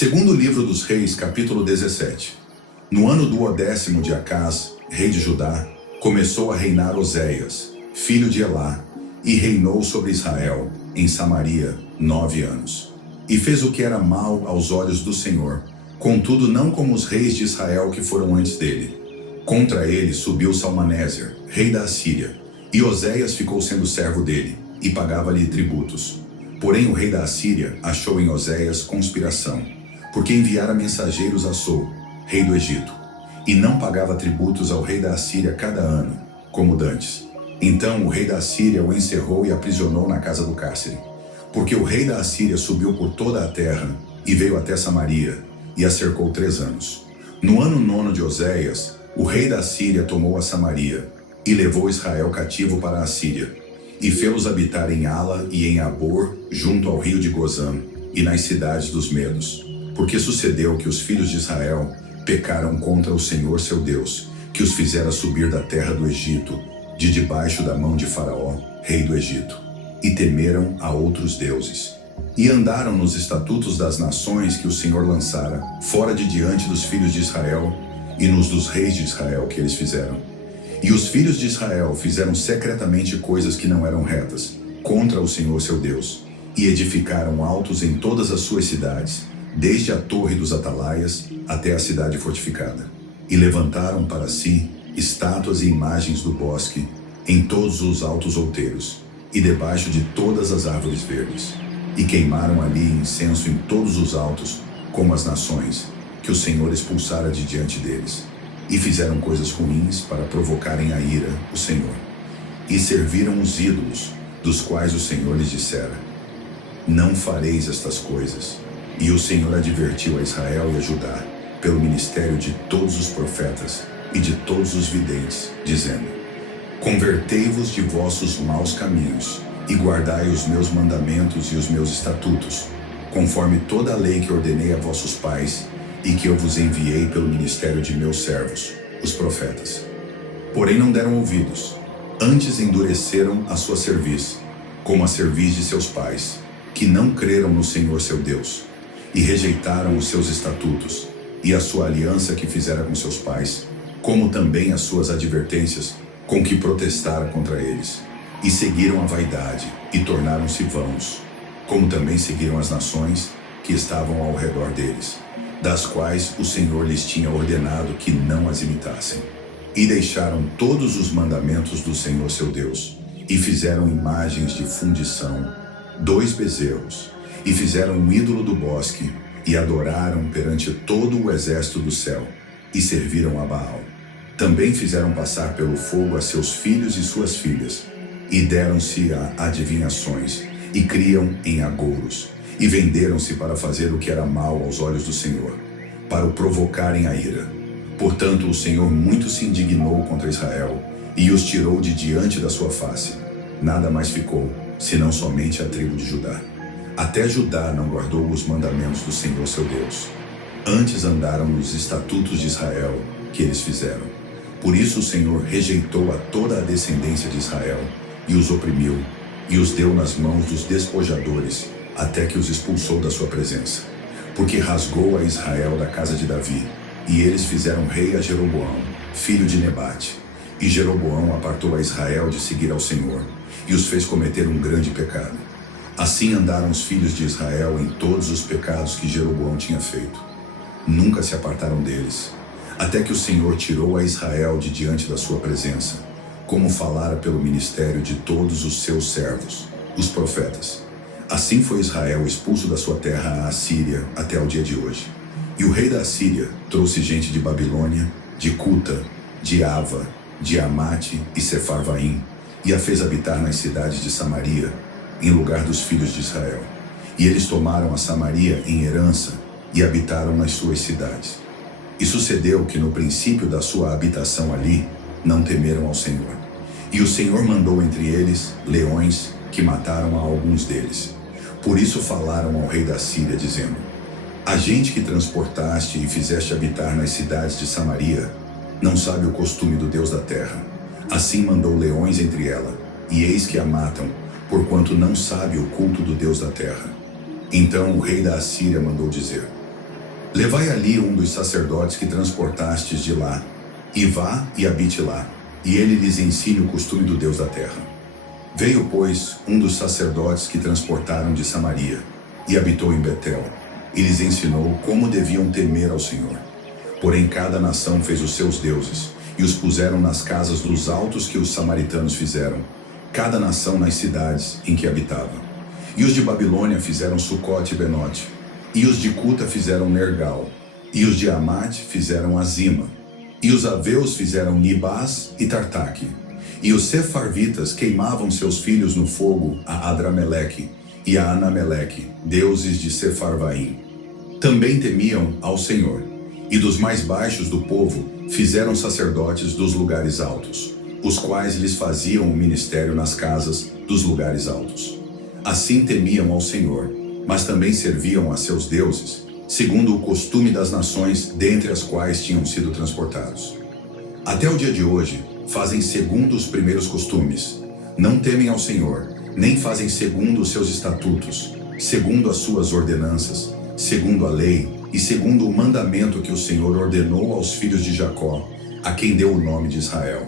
Segundo livro dos Reis, capítulo 17. No ano do 10º de Acaz, rei de Judá, começou a reinar Oséias, filho de Elá, e reinou sobre Israel, em Samaria, 9 anos. E fez o que era mal aos olhos do Senhor, contudo não como os reis de Israel que foram antes dele. Contra ele subiu Salmanéser, rei da Assíria, e Oséias ficou sendo servo dele, e pagava-lhe tributos. Porém o rei da Assíria achou em Oséias conspiração, porque enviara mensageiros a Sou, rei do Egito, e não pagava tributos ao rei da Assíria cada ano, como dantes. Então o rei da Assíria o encerrou e aprisionou na casa do cárcere, porque o rei da Assíria subiu por toda a terra e veio até Samaria, e a cercou 3 anos. No ano 9º de Oséias, o rei da Assíria tomou a Samaria, e levou Israel cativo para a Assíria, e fê-los habitar em Ala e em Abor, junto ao rio de Gozã, e nas cidades dos Medos. Porque sucedeu que os filhos de Israel pecaram contra o Senhor seu Deus, que os fizera subir da terra do Egito, de debaixo da mão de Faraó, rei do Egito, e temeram a outros deuses. E andaram nos estatutos das nações que o Senhor lançara, fora de diante dos filhos de Israel, e nos dos reis de Israel que eles fizeram. E os filhos de Israel fizeram secretamente coisas que não eram retas, contra o Senhor seu Deus, e edificaram altos em todas as suas cidades, desde a torre dos atalaias até a cidade fortificada. E levantaram para si estátuas e imagens do bosque em todos os altos outeiros, e debaixo de todas as árvores verdes. E queimaram ali incenso em todos os altos, como as nações, que o Senhor expulsara de diante deles. E fizeram coisas ruins para provocarem a ira, o Senhor. E serviram os ídolos, dos quais o Senhor lhes dissera: não fareis estas coisas. E o Senhor advertiu a Israel e a Judá, pelo ministério de todos os profetas e de todos os videntes, dizendo: convertei-vos de vossos maus caminhos, e guardai os meus mandamentos e os meus estatutos, conforme toda a lei que ordenei a vossos pais, e que eu vos enviei pelo ministério de meus servos, os profetas. Porém não deram ouvidos, antes endureceram a sua cerviz, como a cerviz de seus pais, que não creram no Senhor seu Deus, e rejeitaram os seus estatutos, e a sua aliança que fizera com seus pais, como também as suas advertências, com que protestara contra eles. E seguiram a vaidade, e tornaram-se vãos, como também seguiram as nações que estavam ao redor deles, das quais o Senhor lhes tinha ordenado que não as imitassem. E deixaram todos os mandamentos do Senhor seu Deus, e fizeram imagens de fundição, 2 bezerros, e fizeram um ídolo do bosque, e adoraram perante todo o exército do céu, e serviram a Baal. Também fizeram passar pelo fogo a seus filhos e suas filhas, e deram-se a adivinhações, e criam em agouros, e venderam-se para fazer o que era mal aos olhos do Senhor, para o provocarem a ira. Portanto o Senhor muito se indignou contra Israel, e os tirou de diante da sua face. Nada mais ficou, senão somente a tribo de Judá. Até Judá não guardou os mandamentos do Senhor seu Deus. Antes andaram nos estatutos de Israel, que eles fizeram. Por isso o Senhor rejeitou a toda a descendência de Israel, e os oprimiu, e os deu nas mãos dos despojadores, até que os expulsou da sua presença. Porque rasgou a Israel da casa de Davi, e eles fizeram rei a Jeroboão, filho de Nebate. E Jeroboão apartou a Israel de seguir ao Senhor, e os fez cometer um grande pecado. Assim andaram os filhos de Israel em todos os pecados que Jeroboão tinha feito. Nunca se apartaram deles, até que o Senhor tirou a Israel de diante da sua presença, como falara pelo ministério de todos os seus servos, os profetas. Assim foi Israel expulso da sua terra, a Assíria, até o dia de hoje. E o rei da Assíria trouxe gente de Babilônia, de Cuta, de Ava, de Amate e Sefarvaim, e a fez habitar nas cidades de Samaria, em lugar dos filhos de Israel. E eles tomaram a Samaria em herança, e habitaram nas suas cidades. E sucedeu que no princípio da sua habitação ali, não temeram ao Senhor. E o Senhor mandou entre eles leões, que mataram a alguns deles. Por isso falaram ao rei da Síria, dizendo: a gente que transportaste e fizeste habitar nas cidades de Samaria, não sabe o costume do Deus da terra. Assim mandou leões entre ela, e eis que a matam, porquanto não sabe o culto do Deus da terra. Então o rei da Assíria mandou dizer: Levai ali um dos sacerdotes que transportastes de lá, e vá e habite lá, e ele lhes ensine o costume do Deus da terra. Veio, pois, um dos sacerdotes que transportaram de Samaria, e habitou em Betel, e lhes ensinou como deviam temer ao Senhor. Porém cada nação fez os seus deuses, e os puseram nas casas dos altos que os samaritanos fizeram, cada nação nas cidades em que habitava. E os de Babilônia fizeram Sucote e Benote, e os de Cuta fizeram Nergal, e os de Amate fizeram Azima, e os aveus fizeram Nibás e Tartaque, e os sefarvitas queimavam seus filhos no fogo a Adrameleque e a Anameleque, deuses de Sefarvaim. Também temiam ao Senhor, e dos mais baixos do povo fizeram sacerdotes dos lugares altos, os quais lhes faziam o ministério nas casas dos lugares altos. Assim temiam ao Senhor, mas também serviam a seus deuses, segundo o costume das nações dentre as quais tinham sido transportados. Até o dia de hoje, fazem segundo os primeiros costumes. Não temem ao Senhor, nem fazem segundo os seus estatutos, segundo as suas ordenanças, segundo a lei e segundo o mandamento que o Senhor ordenou aos filhos de Jacó, a quem deu o nome de Israel.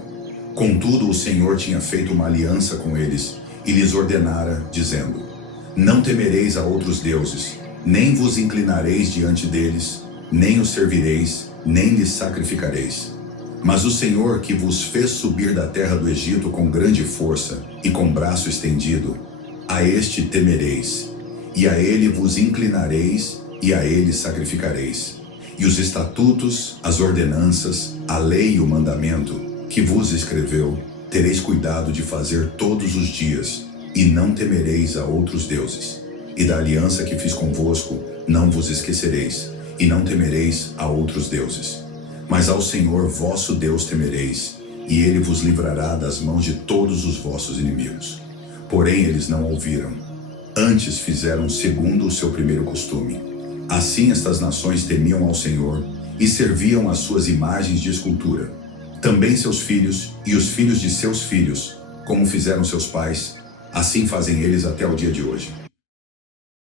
Contudo, o Senhor tinha feito uma aliança com eles e lhes ordenara, dizendo: Não temereis a outros deuses, nem vos inclinareis diante deles, nem os servireis, nem lhes sacrificareis. Mas o Senhor, que vos fez subir da terra do Egito com grande força e com braço estendido, a este temereis, e a ele vos inclinareis, e a ele sacrificareis. E os estatutos, as ordenanças, a lei e o mandamento que vos escreveu, tereis cuidado de fazer todos os dias, e não temereis a outros deuses. E da aliança que fiz convosco, não vos esquecereis, e não temereis a outros deuses. Mas ao Senhor vosso Deus temereis, e ele vos livrará das mãos de todos os vossos inimigos. Porém eles não ouviram, antes fizeram segundo o seu primeiro costume. Assim estas nações temiam ao Senhor e serviam as suas imagens de escultura. Também seus filhos e os filhos de seus filhos, como fizeram seus pais, assim fazem eles até o dia de hoje.